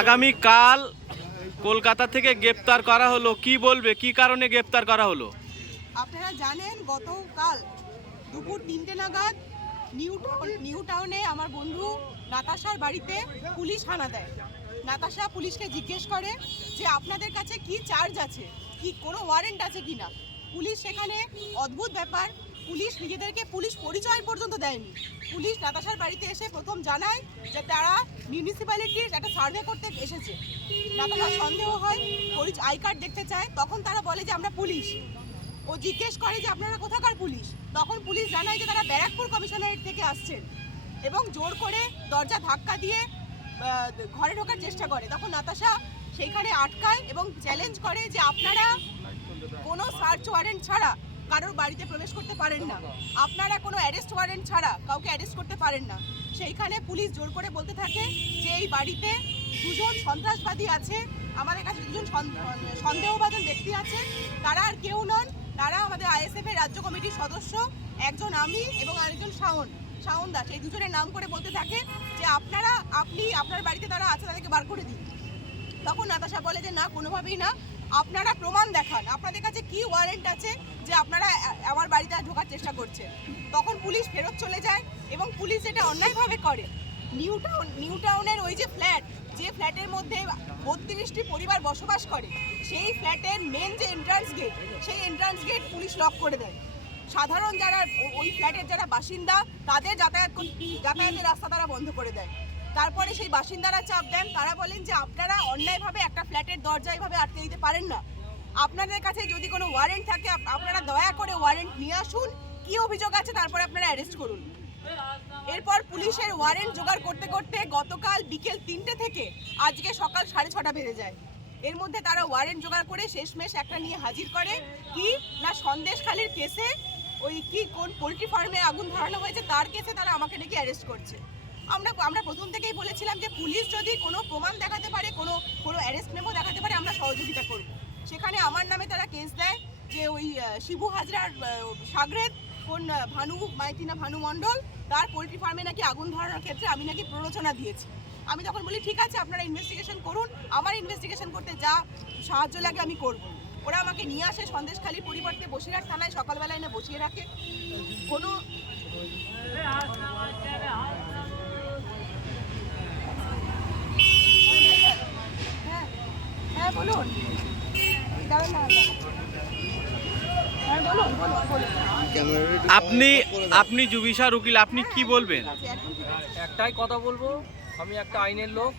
আগামী কাল কলকাতা থেকে গ্রেপ্তার করা হলো, কি বলবে, কি কারণে গ্রেপ্তার করা হলো? আপনারা জানেন গতকাল দুপুর 3টে নাগাদ নিউ টাউনে আমার বন্ধু নাতাশার বাড়িতে পুলিশ হানা দেয়। নাতাশা পুলিশকে জিজ্ঞেস করে যে আপনাদের কাছে কি চার্জ আছে, কি কোনো ওয়ারেন্ট আছে কিনা। পুলিশ সেখানে অদ্ভুত ব্যাপার, পুলিশ নিজেদেরকে পুলিশ পরিচয় পর্যন্ত দেয়নি। পুলিশ নাতাশার বাড়িতে এসে প্রথম জানায় যে তারা মিউনিসিপ্যালিটির একটা সার্ভে করতে এসেছে। নাতাশার সন্দেহ হয়, আই কার্ড দেখতে চায়, তখন তারা বলে যে আমরা পুলিশ। ও জিজ্ঞেস করে যে আপনারা কোথাকার পুলিশ, তখন পুলিশ জানায় যে তারা ব্যারাকপুর কমিশনারেট থেকে আসছেন এবং জোর করে দরজা ধাক্কা দিয়ে ঘরে ঢোকার চেষ্টা করে। তখন নাতাশা সেইখানে আটকায় এবং চ্যালেঞ্জ করে যে আপনারা কোনো সার্চ ওয়ারেন্ট ছাড়া কারোর বাড়িতে প্রবেশ করতে পারেন না, আপনারা কোনো অ্যারেস্ট ওয়ারেন্ট ছাড়া কাউকে অ্যারেস্ট করতে পারেন না। সেইখানে পুলিশ জোর করে বলতে থাকে যে এই বাড়িতে দুজন সন্ত্রাসবাদী আছে, আমাদের কাছে দুজন সন্দেহভাজন ব্যক্তি আছে, তারা আর কেউ নন, তারা আমাদের আইএসএফ এর রাজ্য কমিটির সদস্য, একজন আমি এবং আরেকজন শাওন দাস। এই দুজনের নাম করে বলতে থাকে যে আপনার বাড়িতে তারা আছে, তাদেরকে বার করে দিন। তখন নাতাশা বলে যে না, কোনোভাবেই না, আপনারা প্রমাণ দেখান, আপনাদের কাছে কি ওয়ারেন্ট আছে যে আপনারা আমার বাড়িতে ঢোকার চেষ্টা করছেন। তখন পুলিশ ফেরত চলে যায় এবং পুলিশ এটা অন্যায়ভাবে করে। নিউ টাউনের ওই যে ফ্ল্যাটের মধ্যে 32টি পরিবার বসবাস করে, সেই ফ্ল্যাটের মেন যে এন্ট্রান্স গেট, সেই এন্ট্রান্স গেট পুলিশ লক করে দেয়। সাধারণ যারা ওই ফ্ল্যাটের যারা বাসিন্দা, তাদের যাতায়াতের রাস্তা তারা বন্ধ করে দেয়। তারপরে সেই বাসিন্দারা চাপ দেন, তারা বলেন যে আপনারা অন্যায়ভাবে একটা ফ্ল্যাটের দরজা এইভাবে আটকে দিতে পারেন না, আপনাদের কাছে যদি কোনো ওয়ারেন্ট থাকে আপনারা দয়া করে ওয়ারেন্ট নিয়ে আসুন, কি অভিযোগ আছে তারপরে আপনারা অ্যারেস্ট করুন। এরপর পুলিশের ওয়ারেন্ট জোগাড় করতে করতে গতকাল বিকেল 3টে থেকে আজকে সকাল 6:30 বেজে যায়। এর মধ্যে তারা ওয়ারেন্ট জোগাড় করে শেষমেশ একটা নিয়ে হাজির করে, কি না সন্দেশখালীর কেসে, ওই কি কোন পোলট্রি ফার্মে আগুন ধরানো হয়েছে তার কেসে তারা আমাকে নাকি অ্যারেস্ট করছে। আমরা প্রথম থেকেই বলেছিলাম যে পুলিশ যদি কোনো প্রমাণ দেখাতে পারে, কোনো অ্যারেস্ট মেমো দেখাতে পারে, আমরা সহযোগিতা করব। সেখানে আমার নামে তারা কেস দেয় যে ওই শিবু হাজরার সাগরেদ কোন ভানু মাইতি না ভানু মণ্ডল, তার পোলট্রি ফার্মে নাকি আগুন ধরানোর ক্ষেত্রে আমি নাকি প্ররোচনা দিয়েছি। আমি তখন বলি ঠিক আছে, আপনারা ইনভেস্টিগেশন করুন, আমার ইনভেস্টিগেশন করতে যা সাহায্য লাগে আমি করব। ওরা আমাকে নিয়ে আসে সন্দেশখালীর পরিবর্তে বসিরহাট থানায়, সকালবেলা এনে বসিয়ে রাখে। কোনো হ্যাঁ বলুন, আপনি জুবিশার উকিল, আপনি কি বলবেন? একটাই কথা বলবো, আমি একটা আইনের লোক,